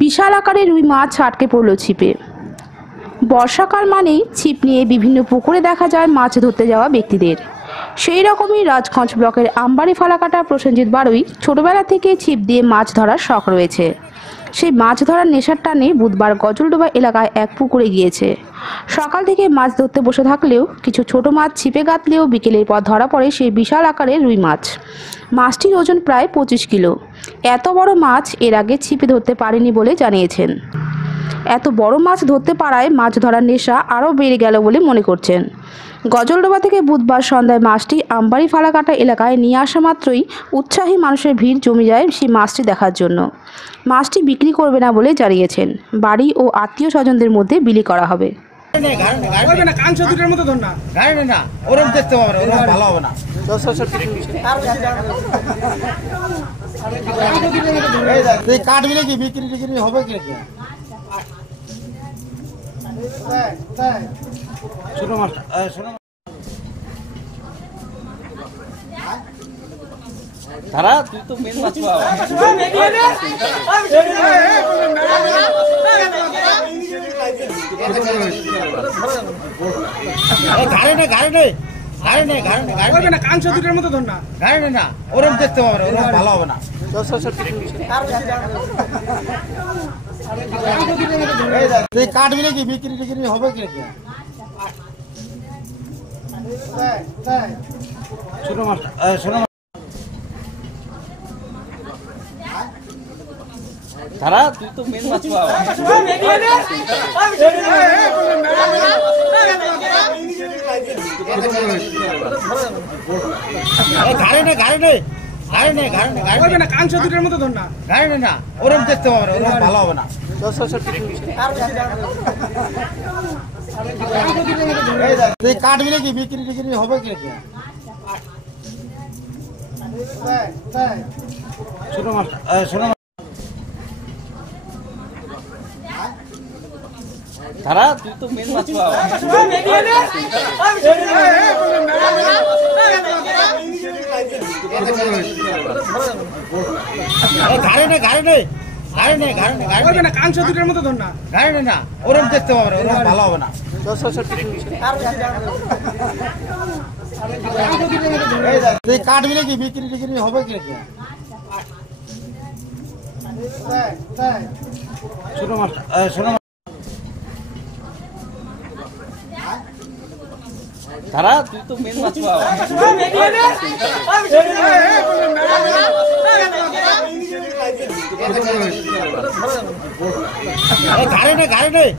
বিশাল আকারের রুই মাছ আটকে পড়ল ছিপে। বর্ষাকাল মানেই ছিপ নিয়ে বিভিন্ন পুকুরে দেখা যায় মাছ ধরতে যাওয়া ব্যক্তিদের। সেই রকমই রাজগঞ্জ ব্লকের আমবাড়ি ফালাকাটা প্রসেনজিৎ বাড়ুই ছোটবেলা থেকে ছিপ দিয়ে মাছ ধরার শখ রয়েছে। সেই মাছ ধরার নেশার টানে বুধবার গজলডোবা এলাকায় এক পুকুরে গিয়েছে। সকাল থেকে মাছ ধরতে বসে থাকলেও কিছু ছোট মাছ ছিপে গাঁথলেও বিকেলের পর ধরা পড়ে সেই বিশাল আকারের রুই মাছ। মাছটির ওজন প্রায় 25 কিলো। এত বড় মাছ এর আগে ছিপে ধরতে পারেনি বলে জানিয়েছেন। এত বড় মাছ ধরতে পারায় মাছ ধরার নেশা আরও বেড়ে গেল বলে মনে করছেন। গজলডোবা থেকে বুধবার সন্ধ্যায় মাছটি আমবাড়ি ফালাকাটা এলাকায় নিয়ে আসা মাত্রই উৎসাহী মানুষের ভিড় জমে যায় সেই মাছটি দেখার জন্য। মাছটি বিক্রি করবে না বলে জানিয়েছেন। বাড়ি ও আত্মীয় স্বজনদের মধ্যে বিলি করা হবে। ধারা তুই তো মেন মাছ কাটবি নাকি বিক্রি টিক্রি হবে কি ছোট মাছ ধারা তুই তো মেন মাছ ভালো হবে না। কাটবি নাকি বিক্রি টিক্রি হবে কি ছোট মাছ ধারা তুই তো মেন মাছ ভালো হবে না। কাটবি নাকি বিক্রি টিক্রি হবে কি ছোট মাছ ধারা তুই তো মেন মাছ গাড়ি নেই